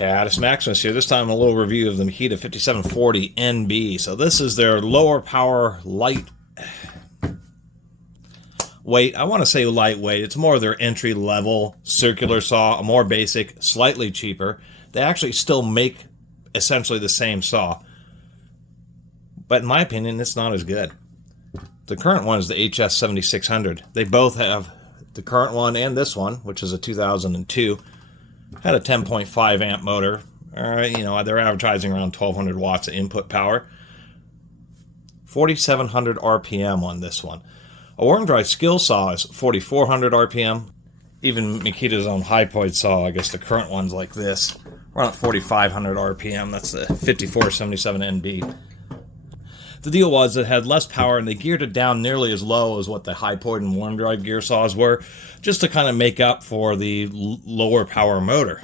Catus Maximus here. This time a little review of the Makita 5740 NB. So this is their lower power light weight. I want to say lightweight. It's more their entry level circular saw, a more basic, slightly cheaper. They actually still make essentially the same saw, but in my opinion, it's not as good. The current one is the HS7600. They both have, the current one and this one, which is a 2002, had a 10.5 amp motor. You know, they're advertising around 1200 watts of input power. 4700 RPM on this one. A worm drive skill saw is 4400 RPM. Even Makita's own hypoid saw, I guess the current one's like this, around 4500 RPM. That's the 5477 NB. The deal was it had less power, and they geared it down nearly as low as what the hypoid and worm drive gear saws were, just to kind of make up for the lower power motor.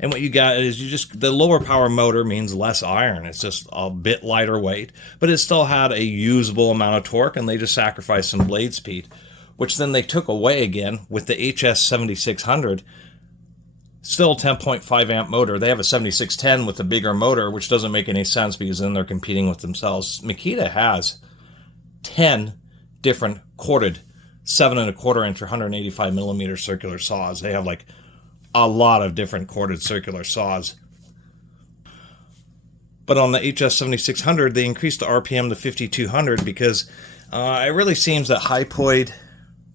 And what you got is the lower power motor means less iron. It's just a bit lighter weight, but it still had a usable amount of torque, and they just sacrificed some blade speed, which then they took away again with the HS7600. Still 10.5 amp motor. They have a 7610 with a bigger motor, which doesn't make any sense because then they're competing with themselves. Makita has 10 different corded 7¼ inch or 185 millimeter circular saws. They have like a lot of different corded circular saws. But on the HS7600, they increased the RPM to 5200 because it really seems that hypoid,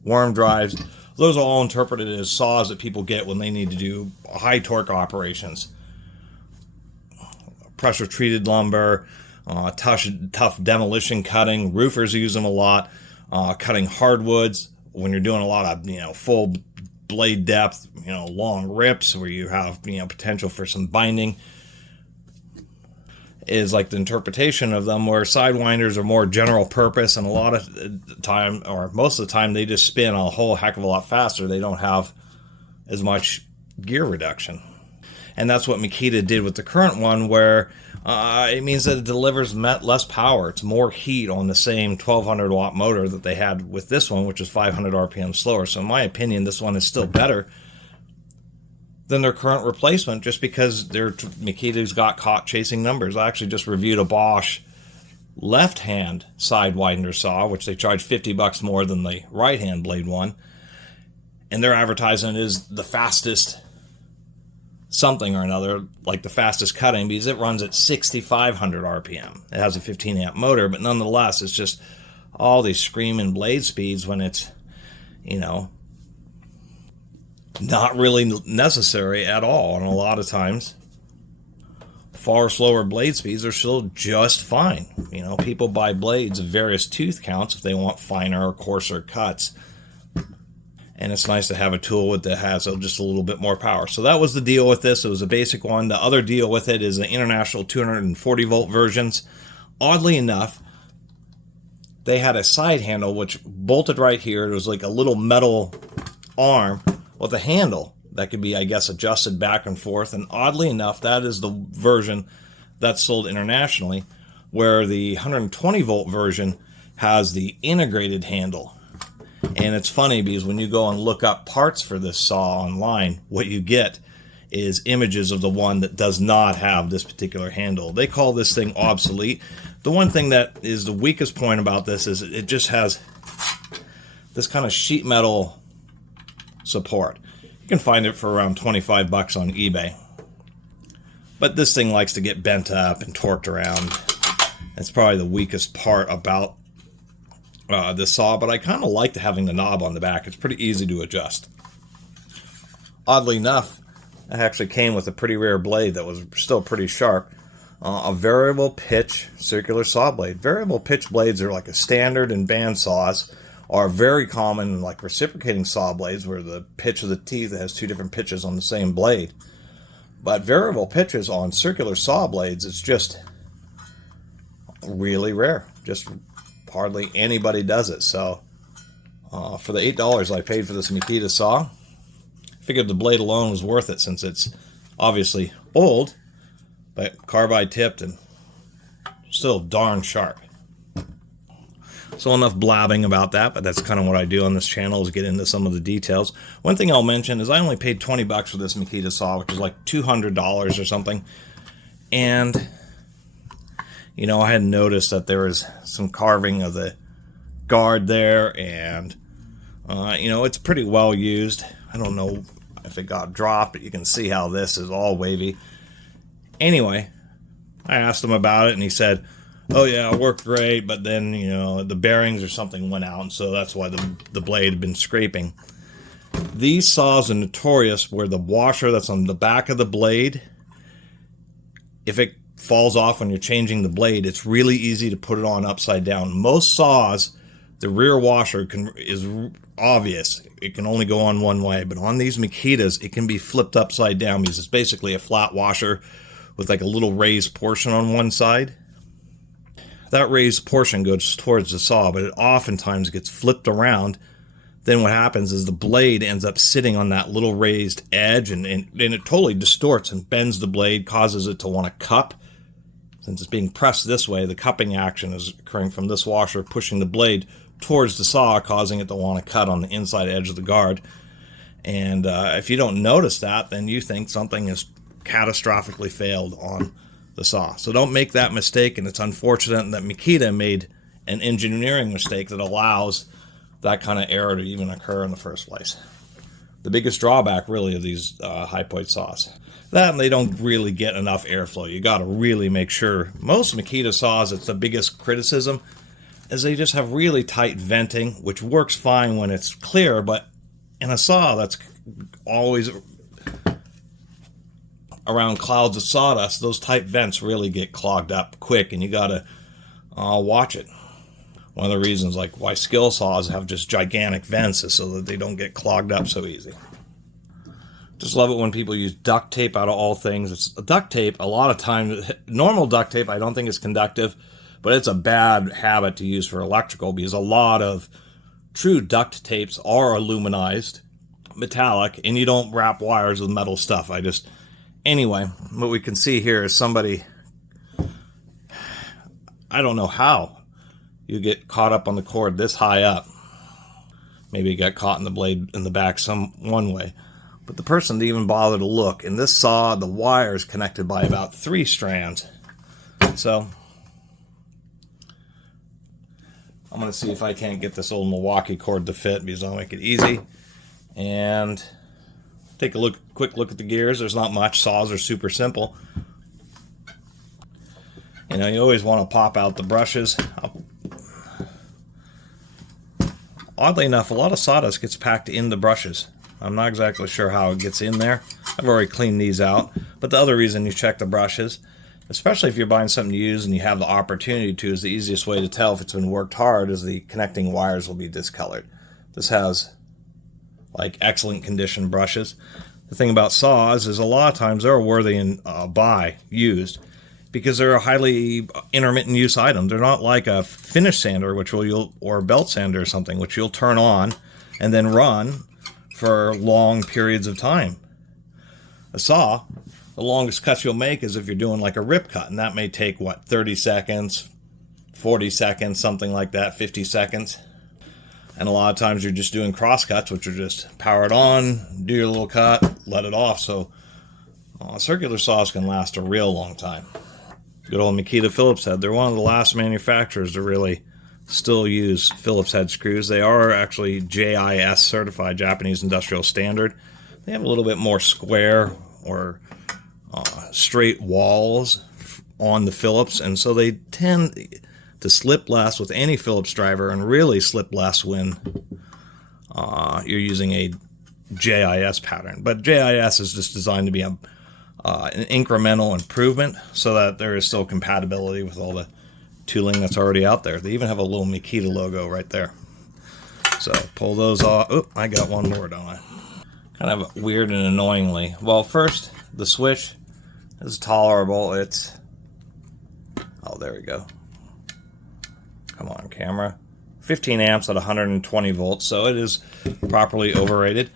worm drives, those are all interpreted as saws that people get when they need to do high torque operations. Pressure treated lumber, tough demolition cutting. Roofers use them a lot. Cutting hardwoods when you're doing a lot of, full blade depth, long rips where you have, potential for some binding, is like the interpretation of them, where sidewinders are more general purpose, and a lot of the time, or most of the time, they just spin a whole heck of a lot faster. They don't have as much gear reduction. And that's what Makita did with the current one, where it means that it delivers less power. It's more heat on the same 1200 watt motor that they had with this one, which is 500 RPM slower. So in my opinion, this one is still better than their current replacement, just because Makita's got caught chasing numbers. I actually just reviewed a Bosch left-hand sidewinder saw, which they charge $50 more than the right-hand blade one, and their advertisement is the fastest something or another, like the fastest cutting, because it runs at 6500 RPM. It has a 15 amp motor, but nonetheless, it's just all these screaming blade speeds when it's, not really necessary at all. And a lot of times, far slower blade speeds are still just fine. People buy blades of various tooth counts if they want finer or coarser cuts. And it's nice to have a tool that has just a little bit more power. So that was the deal with this. It was a basic one. The other deal with it is the international 240 volt versions. Oddly enough, they had a side handle which bolted right here. It was like a little metal arm with a handle that could be, I guess, adjusted back and forth. And oddly enough, that is the version that's sold internationally, where the 120 volt version has the integrated handle. And it's funny because when you go and look up parts for this saw online, what you get is images of the one that does not have this particular handle. They call this thing obsolete. The one thing that is the weakest point about this is it just has this kind of sheet metal support. You can find it for around $25 on eBay. But this thing likes to get bent up and torqued around. That's probably the weakest part about this saw, but I kind of liked having the knob on the back. It's pretty easy to adjust. Oddly enough, it actually came with a pretty rare blade that was still pretty sharp. A variable pitch circular saw blade. Variable pitch blades are like a standard in band saws, are very common in like reciprocating saw blades, where the pitch of the teeth has two different pitches on the same blade. But variable pitches on circular saw blades, it's just really rare. Just hardly anybody does it. So for the $8 I paid for this Makita saw, I figured the blade alone was worth it, since it's obviously old, but carbide tipped and still darn sharp. So enough blabbing about that, but that's kind of what I do on this channel, is get into some of the details. One thing I'll mention is I only paid 20 bucks for this Makita saw, which is like $200 or something. And, you know, I had noticed that there was some carving of the guard there, and, you know, it's pretty well used. I don't know if it got dropped, but you can see how this is all wavy. Anyway, I asked him about it, and he said, oh yeah, it worked great, but then, you know, the bearings or something went out, and so that's why the blade had been scraping. These saws are notorious where the washer that's on the back of the blade, if it falls off when you're changing the blade, it's really easy to put it on upside down. Most saws, the rear washer is obvious. It can only go on one way, but on these Makitas, it can be flipped upside down because it's basically a flat washer with like a little raised portion on one side. That raised portion goes towards the saw, but it oftentimes gets flipped around. Then what happens is the blade ends up sitting on that little raised edge, and it totally distorts and bends the blade, causes it to want to cup. Since it's being pressed this way, the cupping action is occurring from this washer, pushing the blade towards the saw, causing it to want to cut on the inside edge of the guard. And if you don't notice that, then you think something has catastrophically failed on the saw. So don't make that mistake, and it's unfortunate that Makita made an engineering mistake that allows that kind of error to even occur in the first place. The biggest drawback really of these high point saws. That, and they don't really get enough airflow. You got to really make sure. Most Makita saws, it's the biggest criticism, is they just have really tight venting, which works fine when it's clear, but in a saw that's always around clouds of sawdust, those tight vents really get clogged up quick, and you gotta watch it. One of the reasons like why skill saws have just gigantic vents is so that they don't get clogged up so easy. Just love it when people use duct tape out of all things. It's duct tape, a lot of times, normal duct tape I don't think is conductive, but it's a bad habit to use for electrical because a lot of true duct tapes are aluminized, metallic, and you don't wrap wires with metal stuff. Anyway, what we can see here is somebody, I don't know how you get caught up on the cord this high up. Maybe you got caught in the blade in the back one way. But the person didn't even bother to look. And this saw, the wire is connected by about 3 strands. So, I'm going to see if I can't get this old Milwaukee cord to fit, because I'll make it easy. And take a quick look at the gears. There's not much. Saws are super simple. You know, you always want to pop out the brushes. Oddly enough, a lot of sawdust gets packed in the brushes. I'm not exactly sure how it gets in there. I've already cleaned these out. But the other reason you check the brushes, especially if you're buying something to use and you have the opportunity to, is the easiest way to tell if it's been worked hard is the connecting wires will be discolored. This has like excellent condition brushes. The thing about saws is a lot of times they're a worthy used because they're a highly intermittent use item. They're not like a finish sander, or a belt sander or something, which you'll turn on and then run for long periods of time. A saw, the longest cuts you'll make is if you're doing like a rip cut, and that may take, 30 seconds, 40 seconds, something like that, 50 seconds. And a lot of times you're just doing cross cuts, which are just power it on, do your little cut, let it off. So circular saws can last a real long time. Good old Makita Phillips head. They're one of the last manufacturers to really still use Phillips head screws. They are actually JIS certified, Japanese Industrial Standard. They have a little bit more square or straight walls on the Phillips, and so they tend to slip less with any Phillips driver and really slip less when you're using a JIS pattern. But JIS is just designed to be an incremental improvement so that there is still compatibility with all the tooling that's already out there. They even have a little Makita logo right there. So pull those off. Oh, I got one more, don't I? Kind of weird and annoyingly. Well, first, the switch is tolerable. It's, oh, there we go. Come on, camera. 15 amps at 120 volts, so it is properly overrated.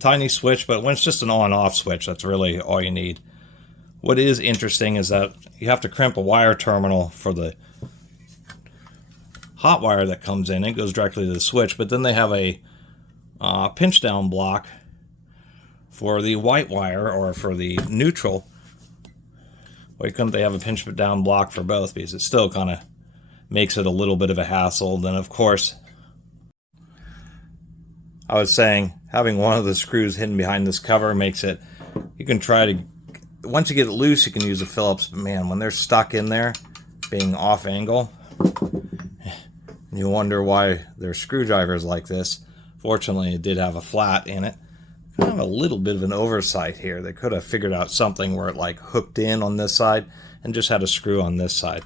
Tiny switch, but when it's just an on-off switch, that's really all you need. What is interesting is that you have to crimp a wire terminal for the hot wire that comes in. It goes directly to the switch, but then they have a pinch down block for the white wire, or for the neutral. Why couldn't they have a pinch down block for both? Because it still kind of makes it a little bit of a hassle. Then, of course, I was saying having one of the screws hidden behind this cover makes it, you can try to, once you get it loose, you can use a Phillips, but man, when they're stuck in there, being off angle, you wonder why their screwdrivers like this. Fortunately, it did have a flat in it. Kind of a little bit of an oversight here. They could have figured out something where it like hooked in on this side and just had a screw on this side.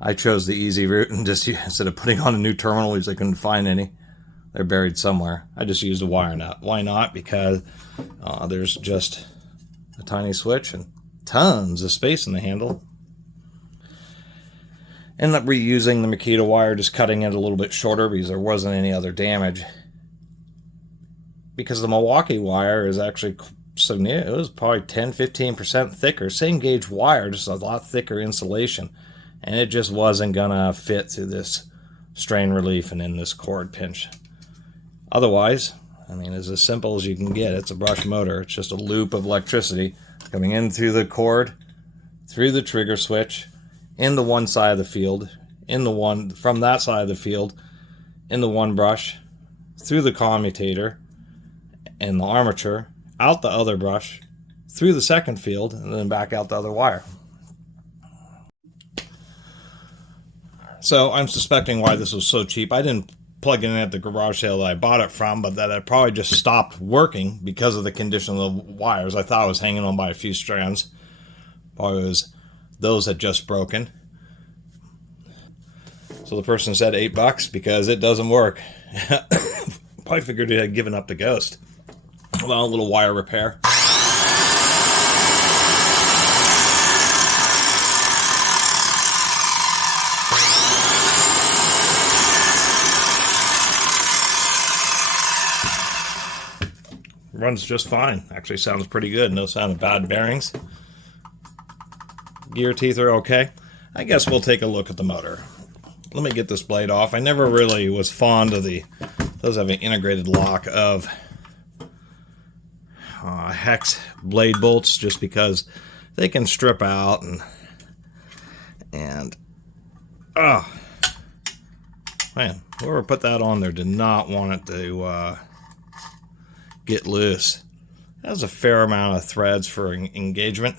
I chose the easy route and just, instead of putting on a new terminal, which I couldn't find any, they're buried somewhere, I just used a wire nut. Why not? Because there's just a tiny switch and tons of space in the handle. Ended up reusing the Makita wire, just cutting it a little bit shorter because there wasn't any other damage. Because the Milwaukee wire is actually so near, it was probably 10-15% thicker. Same gauge wire, just a lot thicker insulation. And it just wasn't gonna fit through this strain relief and in this cord pinch. Otherwise, I mean, it's as simple as you can get. It's a brush motor. It's just a loop of electricity coming in through the cord, through the trigger switch, in the one side of the field, in the one, from that side of the field, in the one brush, through the commutator and the armature, out the other brush, through the second field, and then back out the other wire. So I'm suspecting why this was so cheap. I didn't plug it in at the garage sale that I bought it from, but that it probably just stopped working because of the condition of the wires. I thought I was hanging on by a few strands. Probably was those had just broken. So the person said $8 because it doesn't work. Probably figured it had given up the ghost. Well, a little wire repair. Runs just fine. Actually sounds pretty good. No sound of bad bearings. Gear teeth are okay. I guess we'll take a look at the motor. Let me get this blade off. I never really was fond of those have an integrated lock of hex blade bolts, just because they can strip out and oh man, whoever put that on there did not want it to get loose. That was a fair amount of threads for engagement.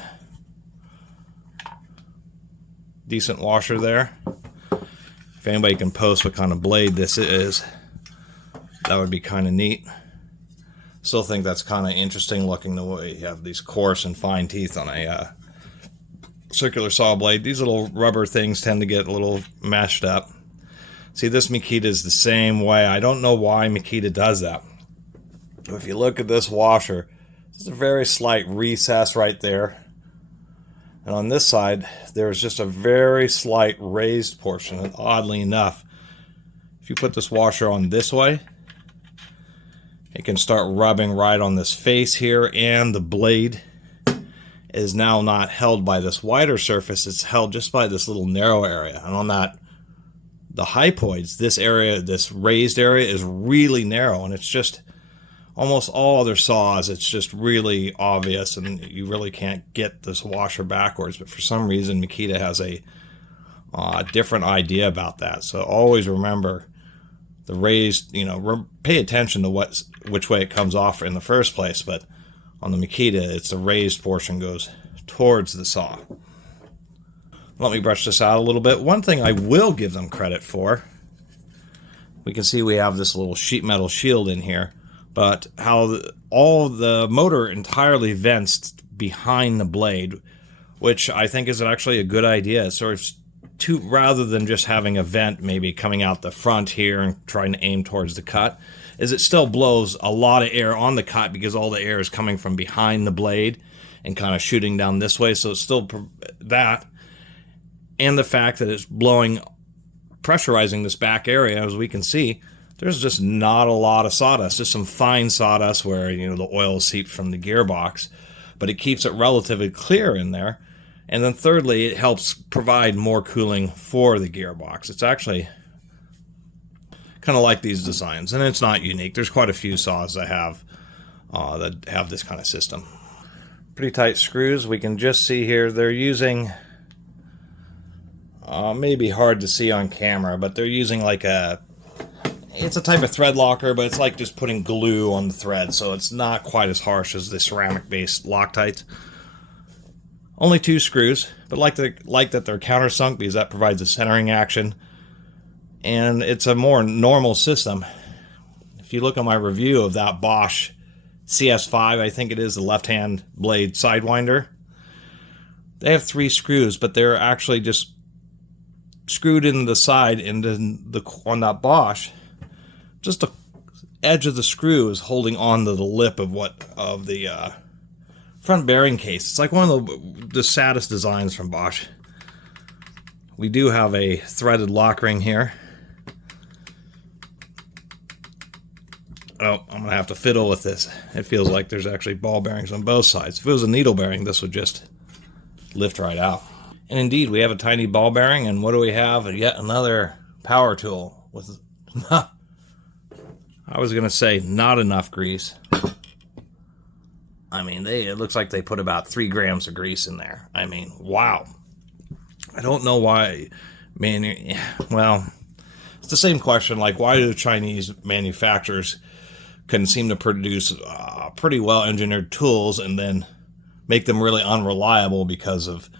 Decent washer there. If anybody can post what kind of blade this is, that would be kind of neat. Still think that's kind of interesting looking, the way you have these coarse and fine teeth on a circular saw blade. These little rubber things tend to get a little mashed up. See, this Makita is the same way. I don't know why Makita does that. If you look at this washer, there's a very slight recess right there. And on this side, there's just a very slight raised portion. And oddly enough, if you put this washer on this way, it can start rubbing right on this face here, and the blade is now not held by this wider surface. It's held just by this little narrow area. And on the hypoids, this area, this raised area is really narrow, and it's just almost all other saws, it's just really obvious, and you really can't get this washer backwards. But for some reason, Makita has a different idea about that. So always remember the raised, pay attention to which way it comes off in the first place. But on the Makita, it's the raised portion goes towards the saw. Let me brush this out a little bit. One thing I will give them credit for, we can see we have this little sheet metal shield in here, but how all the motor entirely vents behind the blade, which I think is actually a good idea. It's sort of rather than just having a vent maybe coming out the front here and trying to aim towards the cut, is it still blows a lot of air on the cut because all the air is coming from behind the blade and kind of shooting down this way. So it's still that, and the fact that it's blowing, pressurizing this back area, as we can see, there's just not a lot of sawdust, just some fine sawdust where, the oil is seeped from the gearbox, but it keeps it relatively clear in there. And then thirdly, it helps provide more cooling for the gearbox. It's actually kind of like these designs, and it's not unique. There's quite a few saws that have this kind of system. Pretty tight screws. We can just see here they're using, maybe hard to see on camera, but they're using like it's a type of thread locker, but it's like just putting glue on the thread, so it's not quite as harsh as the ceramic-based Loctites. Only 2 screws, but like that they're countersunk because that provides a centering action, and it's a more normal system. If you look at my review of that Bosch CS5, I think it is, the left-hand blade sidewinder, they have 3 screws, but they're actually just screwed in the side, and then on that Bosch, just the edge of the screw is holding on to the lip of the front bearing case. It's like one of the saddest designs from Bosch. We do have a threaded lock ring here. Oh, I'm gonna have to fiddle with this. It feels like there's actually ball bearings on both sides. If it was a needle bearing, this would just lift right out. And indeed, we have a tiny ball bearing, and what do we have? Yet another power tool with, I was gonna say, not enough grease. I mean, it looks like they put about 3 grams of grease in there. I mean, wow. I don't know why, man. Well, it's the same question, like, why do the Chinese manufacturers can seem to produce pretty well-engineered tools and then make them really unreliable because of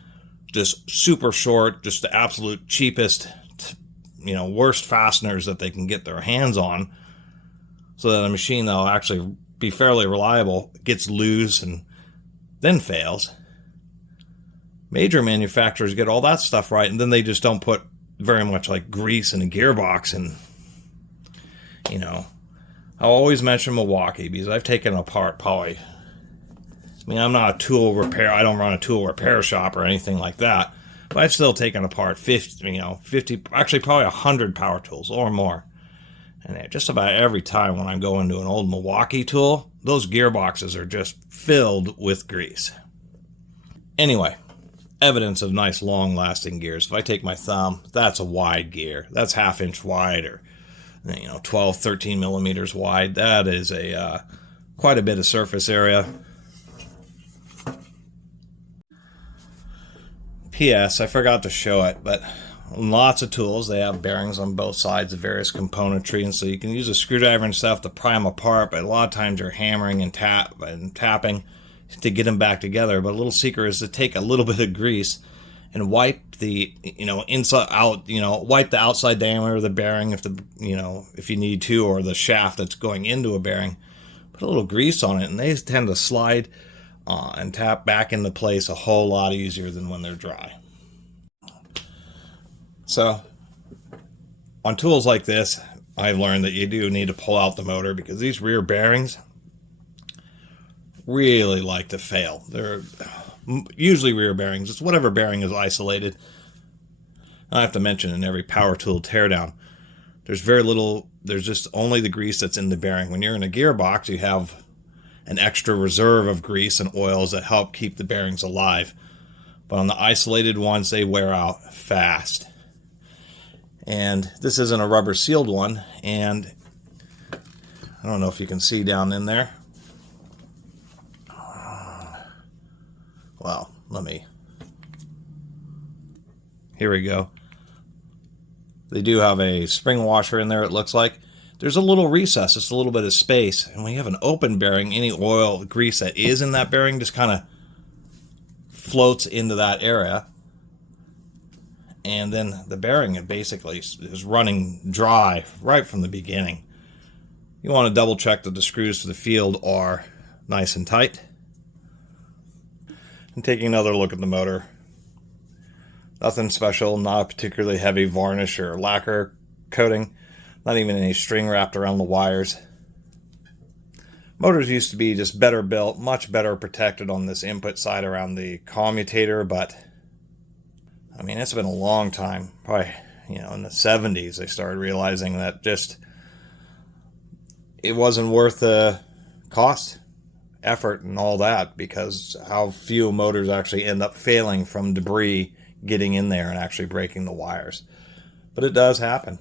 just super short, just the absolute cheapest, worst fasteners that they can get their hands on, so that a machine that'll actually be fairly reliable gets loose and then fails. Major manufacturers get all that stuff right, and then they just don't put very much like grease in a gearbox. And I'll always mention Milwaukee because I've taken apart probably, I'm not a tool repair, I don't run a tool repair shop or anything like that, but I've still taken apart 50, actually probably 100 power tools or more. And just about every time when I go into an old Milwaukee tool, those gearboxes are just filled with grease. Anyway, evidence of nice long-lasting gears. If I take my thumb, that's a wide gear. That's 1/2 inch wide, or 12, 13 millimeters wide. That is quite a bit of surface area. P.S. I forgot to show it, but lots of tools, they have bearings on both sides of various componentry, and so you can use a screwdriver and stuff to pry them apart, but a lot of times you're hammering and tapping to get them back together. But a little secret is to take a little bit of grease and wipe the inside out, wipe the outside diameter of the bearing if you need to, or the shaft that's going into a bearing. Put a little grease on it, and they tend to slide and tap back into place a whole lot easier than when they're dry. So, on tools like this, I've learned that you do need to pull out the motor, because these rear bearings really like to fail. They're usually rear bearings. It's whatever bearing is isolated. I have to mention, in every power tool teardown, there's very little, there's just only the grease that's in the bearing. When you're in a gearbox, you have an extra reserve of grease and oils that help keep the bearings alive. But on the isolated ones, they wear out fast. And this isn't a rubber sealed one, and I don't know if you can see down in there. Well, here we go. They do have a spring washer in there, it looks like. There's a little recess, just a little bit of space, and when you have an open bearing, any oil, grease that is in that bearing just kind of floats into that area. And then the bearing basically is running dry right from the beginning. You want to double check that the screws to the field are nice and tight. And taking another look at the motor. Nothing special, not a particularly heavy varnish or lacquer coating. Not even any string wrapped around the wires. Motors used to be just better built, much better protected on this input side around the commutator, but it's been a long time. Probably, in the 70s, they started realizing that just it wasn't worth the cost, effort, and all that, because how few motors actually end up failing from debris getting in there and actually breaking the wires. But it does happen.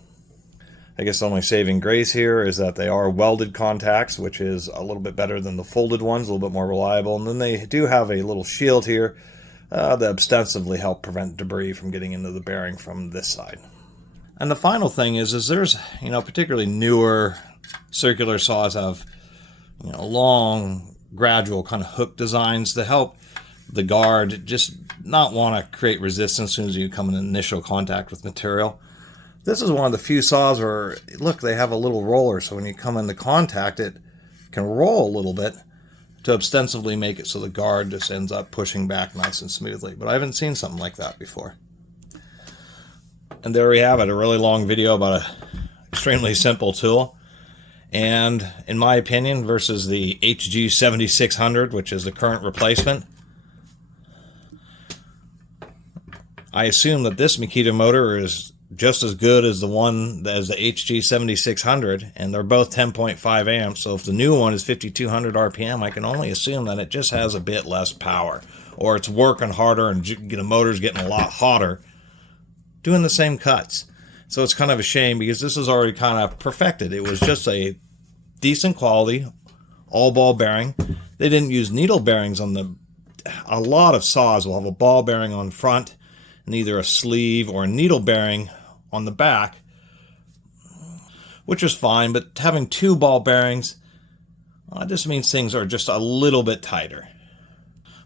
I guess the only saving grace here is that they are welded contacts, which is a little bit better than the folded ones, a little bit more reliable. And then they do have a little shield here that ostensibly help prevent debris from getting into the bearing from this side. And the final thing is there's, particularly newer circular saws have, long, gradual kind of hook designs to help the guard just not want to create resistance as soon as you come in initial contact with material. This is one of the few saws where, look, they have a little roller, so when you come into contact, it can roll a little bit to ostensibly make it so the guard just ends up pushing back nice and smoothly. But I haven't seen something like that before. And there we have it, a really long video about an extremely simple tool. And in my opinion, versus the HG7600, which is the current replacement, I assume that this Makita motor is just as good as the HG7600, and they're both 10.5 amps. So if the new one is 5200 RPM, I can only assume that it just has a bit less power, or it's working harder and the motor's getting a lot hotter doing the same cuts. So it's kind of a shame because this is already kind of perfected. It was just a decent quality all ball bearing. They didn't use needle bearings on the. A lot of saws will have a ball bearing on front and either a sleeve or a needle bearing on the back, which is fine, but having two ball bearings just means things are just a little bit tighter,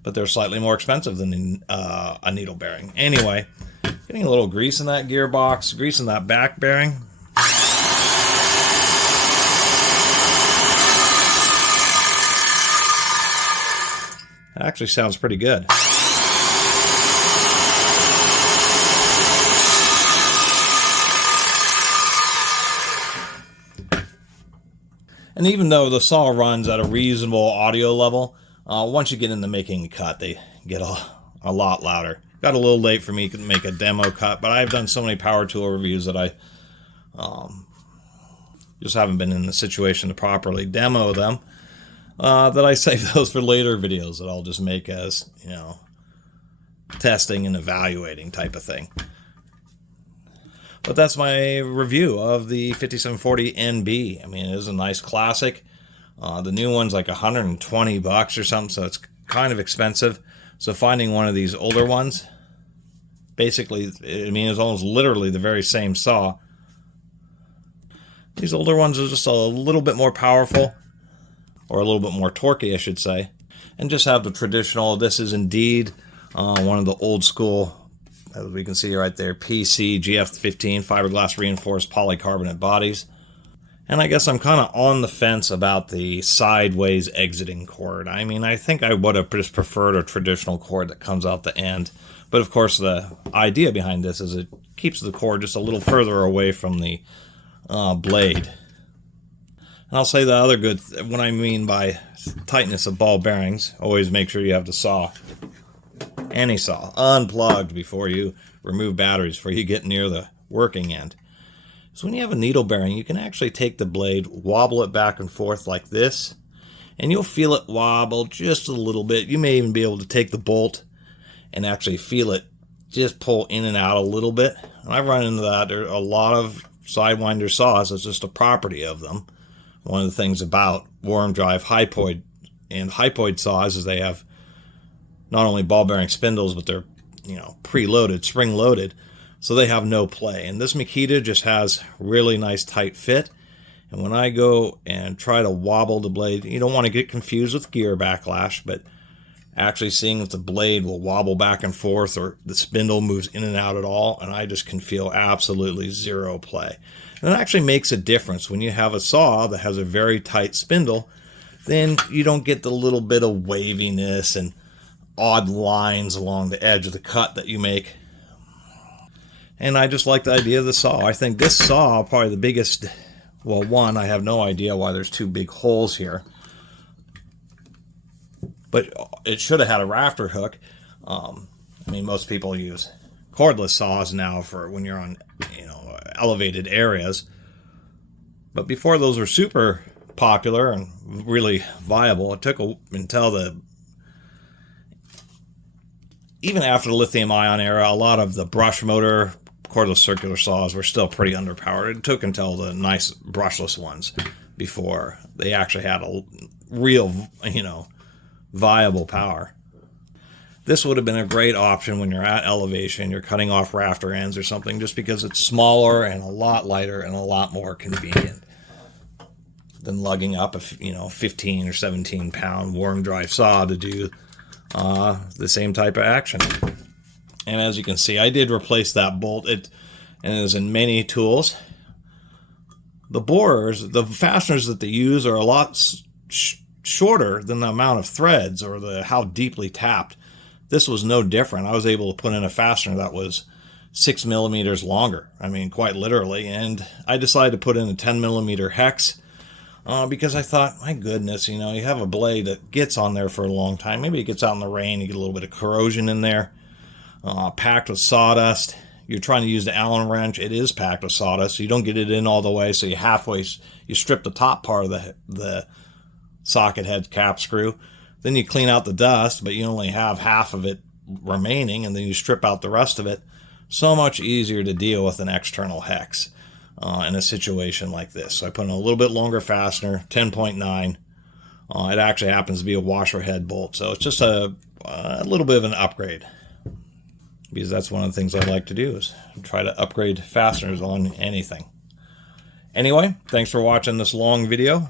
but they're slightly more expensive than a needle bearing. Anyway, getting a little grease in that gearbox, grease in that back bearing. That actually sounds pretty good. And even though the saw runs at a reasonable audio level, once you get into making a cut, they get a lot louder. Got a little late for me to make a demo cut, but I've done so many power tool reviews that I just haven't been in the situation to properly demo them, that I save those for later videos that I'll just make as, testing and evaluating type of thing. But that's my review of the 5740 NB. I mean, it is a nice classic. The new one's like $120 or something, so it's kind of expensive. So finding one of these older ones, basically, it's almost literally the very same saw. These older ones are just a little bit more powerful, or a little bit more torquey, I should say, and just have the traditional. This is indeed one of the old school, as we can see right there, PC GF15 fiberglass reinforced polycarbonate bodies. And I guess I'm kind of on the fence about the sideways exiting cord. I mean, I think I would have just preferred a traditional cord that comes out the end. But of course, the idea behind this is it keeps the cord just a little further away from the blade. And I'll say the other good, what I mean by tightness of ball bearings, always make sure you have the saw, any saw, unplugged before you remove batteries, before you get near the working end. So when you have a needle bearing, you can actually take the blade, wobble it back and forth like this, and you'll feel it wobble just a little bit. You may even be able to take the bolt and actually feel it just pull in and out a little bit. And I've run into that. There are a lot of sidewinder saws. It's just a property of them. One of the things about worm drive hypoid and hypoid saws is they have not only ball bearing spindles, but they're, preloaded, spring loaded. So they have no play. And this Makita just has really nice tight fit. And when I go and try to wobble the blade, you don't want to get confused with gear backlash, but actually seeing if the blade will wobble back and forth or the spindle moves in and out at all, and I just can feel absolutely zero play. And it actually makes a difference. When you have a saw that has a very tight spindle, then you don't get the little bit of waviness and odd lines along the edge of the cut that you make. And I just like the idea of the saw. I think this saw, probably the biggest, well, one, I have no idea why there's two big holes here. But it should have had a rafter hook. Most people use cordless saws now for when you're on, elevated areas. But before those were super popular and really viable, it took until even after the lithium-ion era, a lot of the brush motor cordless circular saws were still pretty underpowered. It took until the nice brushless ones before they actually had a real, viable power. This would have been a great option when you're at elevation, you're cutting off rafter ends or something, just because it's smaller and a lot lighter and a lot more convenient than lugging up a 15 or 17 pound worm drive saw to do the same type of action. And as you can see, I did replace that bolt. And it is in many tools. The borers, the fasteners that they use are a lot shorter than the amount of threads or how deeply tapped. This was no different. I was able to put in a fastener that was 6 millimeters longer. I mean, quite literally. And I decided to put in a 10 millimeter hex because I thought, my goodness, you have a blade that gets on there for a long time. Maybe it gets out in the rain. You get a little bit of corrosion in there. Packed with sawdust. You're trying to use the Allen wrench. It is packed with sawdust. So you don't get it in all the way. So you strip the top part of the socket head cap screw. Then you clean out the dust, but you only have half of it remaining, and then you strip out the rest of it. So much easier to deal with an external hex in a situation like this. So I put in a little bit longer fastener, 10.9. It actually happens to be a washer head bolt, so it's just a little bit of an upgrade. Because that's one of the things I like to do, is try to upgrade fasteners on anything. Anyway, thanks for watching this long video.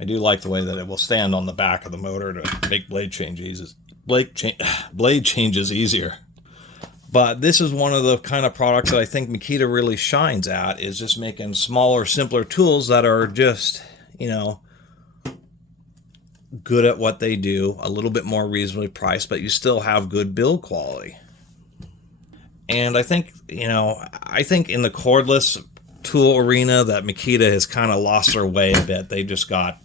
I do like the way that it will stand on the back of the motor to make blade changes easier. But this is one of the kind of products that I think Makita really shines at, is just making smaller, simpler tools that are just, good at what they do, a little bit more reasonably priced, but you still have good build quality. And I think, in the cordless tool arena that Makita has kind of lost their way a bit. They just got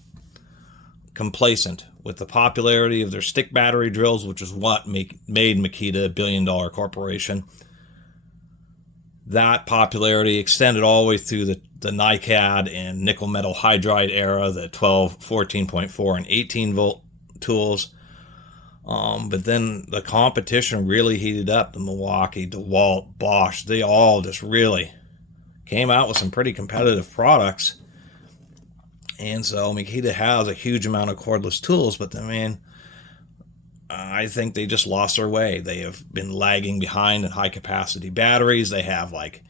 complacent with the popularity of their stick battery drills, which is what made Makita a billion-dollar corporation. That popularity extended all the way through the NiCad and nickel metal hydride era, the 12, 14.4, and 18 volt tools. But then the competition really heated up. The Milwaukee, DeWalt, Bosch, they all just really came out with some pretty competitive products. And so Makita has a huge amount of cordless tools, but I think they just lost their way. They have been lagging behind in high capacity batteries. They have like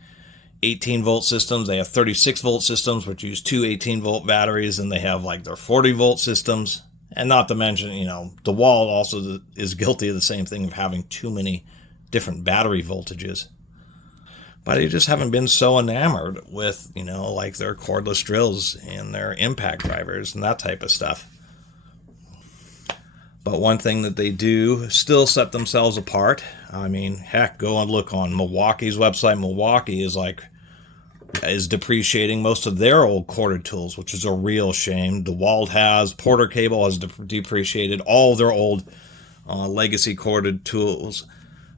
18 volt systems. They have 36 volt systems, which use two 18 volt batteries, and they have like their 40 volt systems. And not to mention, DeWalt also is guilty of the same thing, of having too many different battery voltages. But they just haven't been so enamored with, like their cordless drills and their impact drivers and that type of stuff. But one thing that they do still set themselves apart. I mean, heck, go and look on Milwaukee's website. Milwaukee is depreciating most of their old corded tools, which is a real shame. DeWalt has, Porter Cable has depreciated all their old legacy corded tools.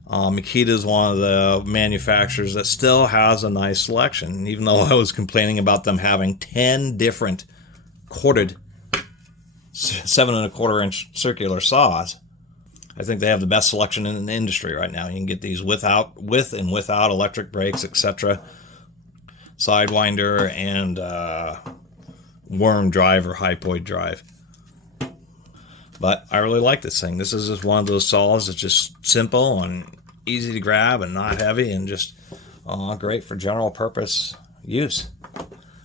Makita is one of the manufacturers that still has a nice selection, even though I was complaining about them having 10 different corded 7 1/4 inch circular saws. I think they have the best selection in the industry right now. You can get these with and without electric brakes, etc. Sidewinder and worm drive or hypoid drive. But I really like this thing. This is just one of those saws that's just simple and easy to grab and not heavy, and just great for general purpose use.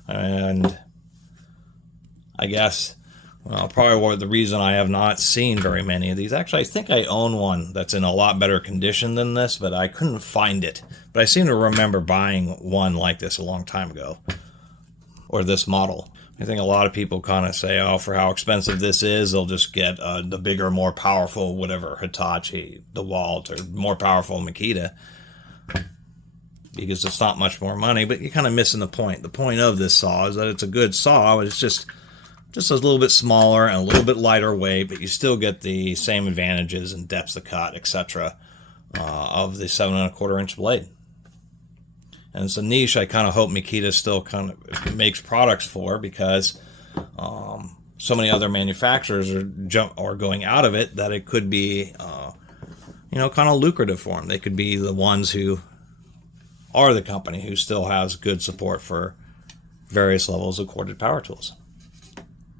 And I guess, probably the reason I have not seen very many of these. Actually, I think I own one that's in a lot better condition than this, but I couldn't find it. But I seem to remember buying one like this a long time ago, or this model. I think a lot of people kind of say, for how expensive this is, they'll just get the bigger, more powerful, whatever, Hitachi, DeWalt, or more powerful Makita, because it's not much more money. But you're kind of missing the point. The point of this saw is that it's a good saw. It's just a little bit smaller and a little bit lighter weight, but you still get the same advantages and depths of cut, etc., of the 7 1/4 inch blade. And it's a niche I kind of hope Makita still kind of makes products for, because so many other manufacturers are going out of it, that it could be, kind of lucrative for them. They could be the ones who are the company who still has good support for various levels of corded power tools.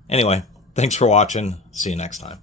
Anyway, thanks for watching. See you next time.